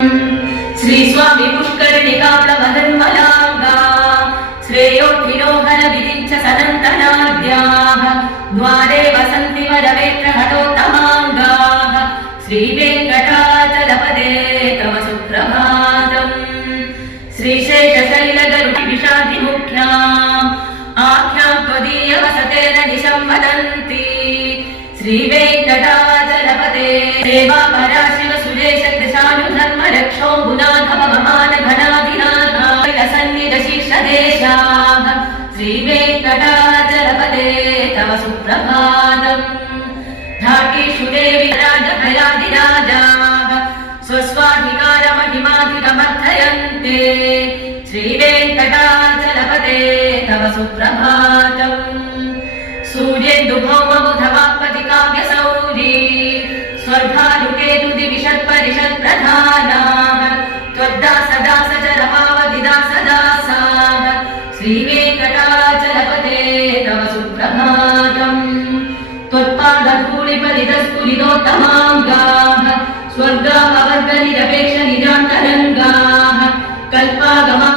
श्री स्वामी पुष्करणिका प्लवधन्मलाङ्गा श्रेयोद्धिरोहर विदिञ्च सनन्तनाद्याः द्वारे वसन्ति वरवेत्र हतोत्तमाङ्गाः श्रीवेङ्कटाचलपदे तव सुप्रभातम् श्रीशेषशैलगरुडिविषादिमुख्याम् आख्यां त्वदीय वसतेन निशं वदन्ति श्रीवेङ्कटाचलपदे सेवा परा शिव सुरेश कृशानुधर्म रक्षो गुणाध भगवान घनाधिनाथ सन्निध शीर्षदेशाः श्रीवेङ्कटाचलपदे तव सुप्रभातम् धाकेषु देवि राजभयाधिराजाः स्वस्वाधिकारमहिमाधिकमर्थयन्ते श्रीवेङ्कटाचलपदे तव सुप्रभातम् सूर्येन्दुभौमबुधवाक्पति काव्यसौरी स्वर्गालुकेतुदिविषत्परिषत्प्रधानाः त्वद्दासदासचरमावधिदासदासाः श्रीवेङ्कटाचलपदे तव सुप्रभातम् त्वत्पादधूलिपतितस्फुरितोत्तमाङ्गाः स्वर्गामवर्गनिरपेक्षनिजान्तरङ्गाः कल्पागमा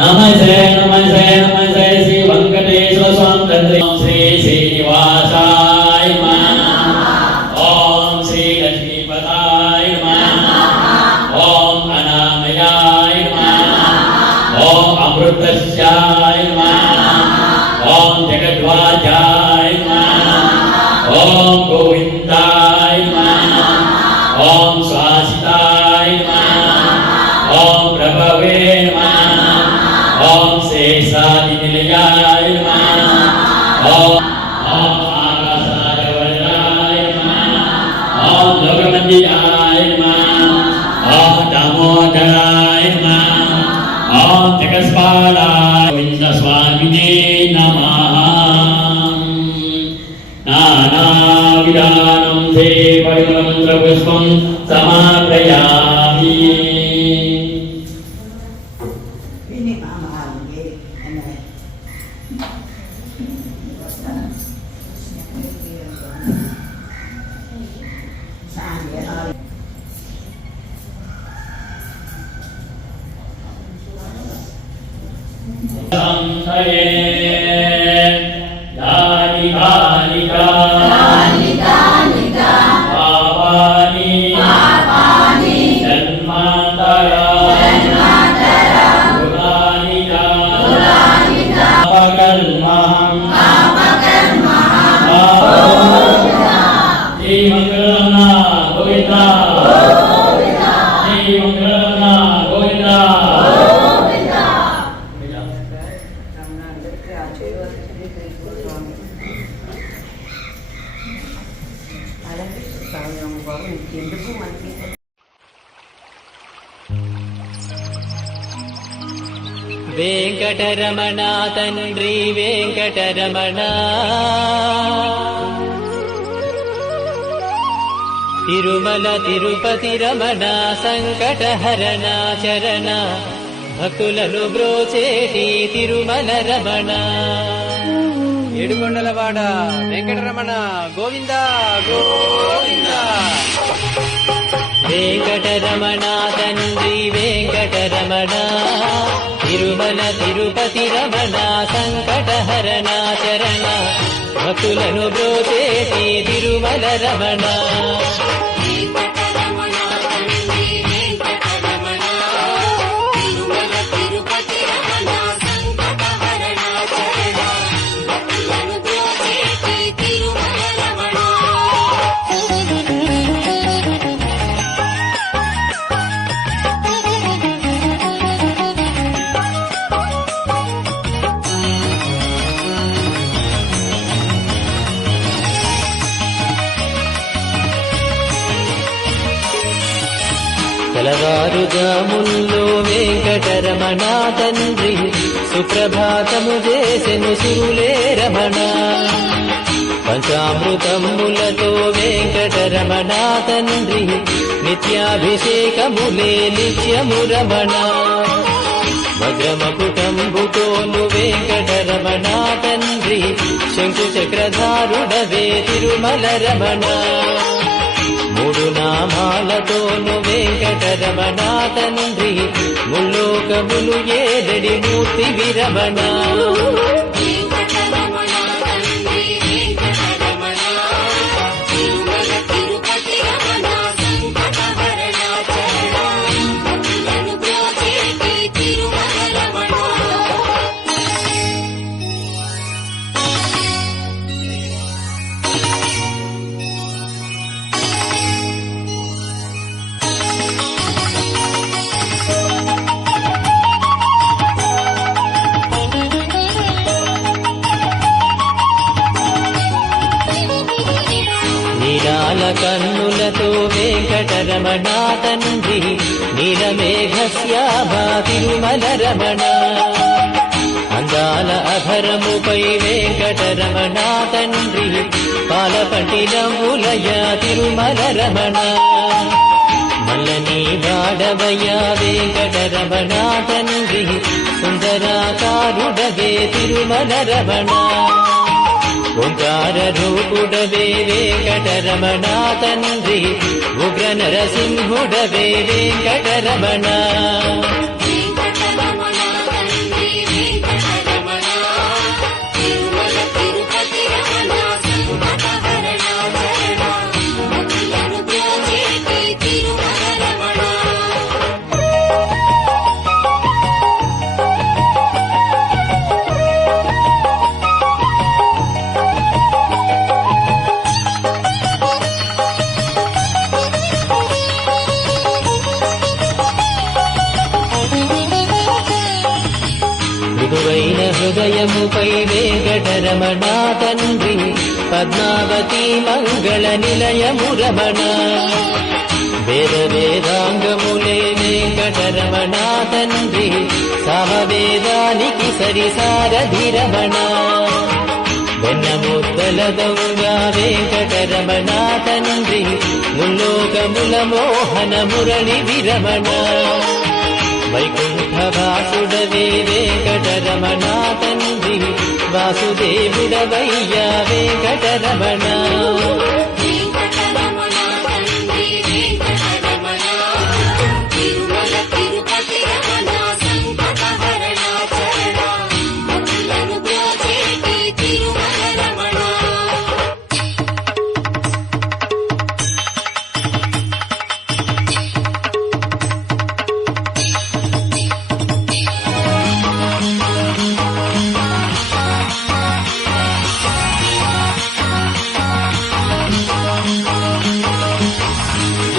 नमस्ते श्री वेंकटेश्वर स्वामी श्री श्रीनिवासाय जगद्वाजाय नमः ओम गोविंदाय नमः ओम स्वासिताय नमः ओम प्रभवे नमः ओम शेषादिनिलयाय नमः ओम आकाशाय वज्राय नमः ओम लोकमंदिराय नमः ओम दामोदराय नमः ओम जगस्पालाय गोविंद स्वामिने नमः नानाविधानं ते परिमलमन्त्रपुष्पं समाप्रयामि संशये వెంకటరమణ తండ్రి వెంకటరమణ తిరుమల తిరుపతి రమణ సంకటహరణ చరణ భక్తులను బ్రోచేటి తిరుమల రమణ ఏడుకొండలవాడ వెంకటరమణ గోవింద గోవింద వెంకటరమణ తండ్రి వెంకటరమణ తిరుమల తిరుపతి రమణ సంకటహరణ చరణ భక్తులను బ్రోచేటి తిరుమల రమణ తెల్లవారుజాముల్లో వెంకటరమణ తండ్రి సుప్రభాతము చేసెను సురులే రమణ పంచామృతములతో వెంకటరమణ తండ్రి నిత్యాభిషేకములే నిత్యము రమణ వజ్రమకుటంబుతోను వెంకటరమణ తండ్రి శంకు చక్రధారుడవే తిరుమల రమణ మూడు నామాలతోను వెంకటరమణ తండ్రి ముల్లోకములు ఏడడి మూర్తి విరమణ కన్నులతో వెంకటరమణ తండ్రి నీలమేఘశ్యామా తిరుమల రమణ అందాల అధరముపై వెంకటరమణ తండ్రి పాలపంటి నవ్వులయ తిరుమల రమణ మల్లని వాడవయ వెంకటరమణ తండ్రి సుందరాకారుడవే తిరుమల రమణ ఓంకార రూపుడవే వెంకటరమణ తండ్రి ఉగ్ర నరసింహుడవే వెంకటరమణ పదముపై వెంకటరమణ తండ్రి పద్మావతి మంగళ నిలయము రమణ వేద వేదాంగములే వెంకటరమణ తండ్రి సమవేదానికి సరిసారథి రమణ వెన్నముద్దల దొంగ వెంకటరమణ తండ్రి ముల్లోకముల మోహన మురళి విరమణ వైకుంఠవాసుడవే వెంకటరమణ తండ్రి వాసుదేవుడవయ్యా వెంకటరమణ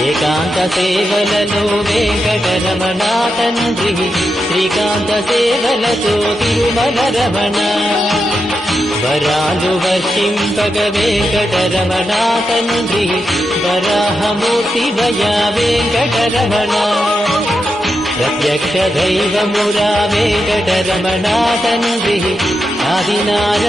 ఏకాంత సేవలలో వెంకటరమణ తండ్రి శ్రీకాంత సేవలతో తిరుమల రమణ వరాలు వర్షింపగ వెంకటరమణ తండ్రి వరాహమూర్తి వయా వెంకటరమణ ప్రత్యక్ష దైవమురా వెంకటరమణ తండ్రి ఆదినారాయణ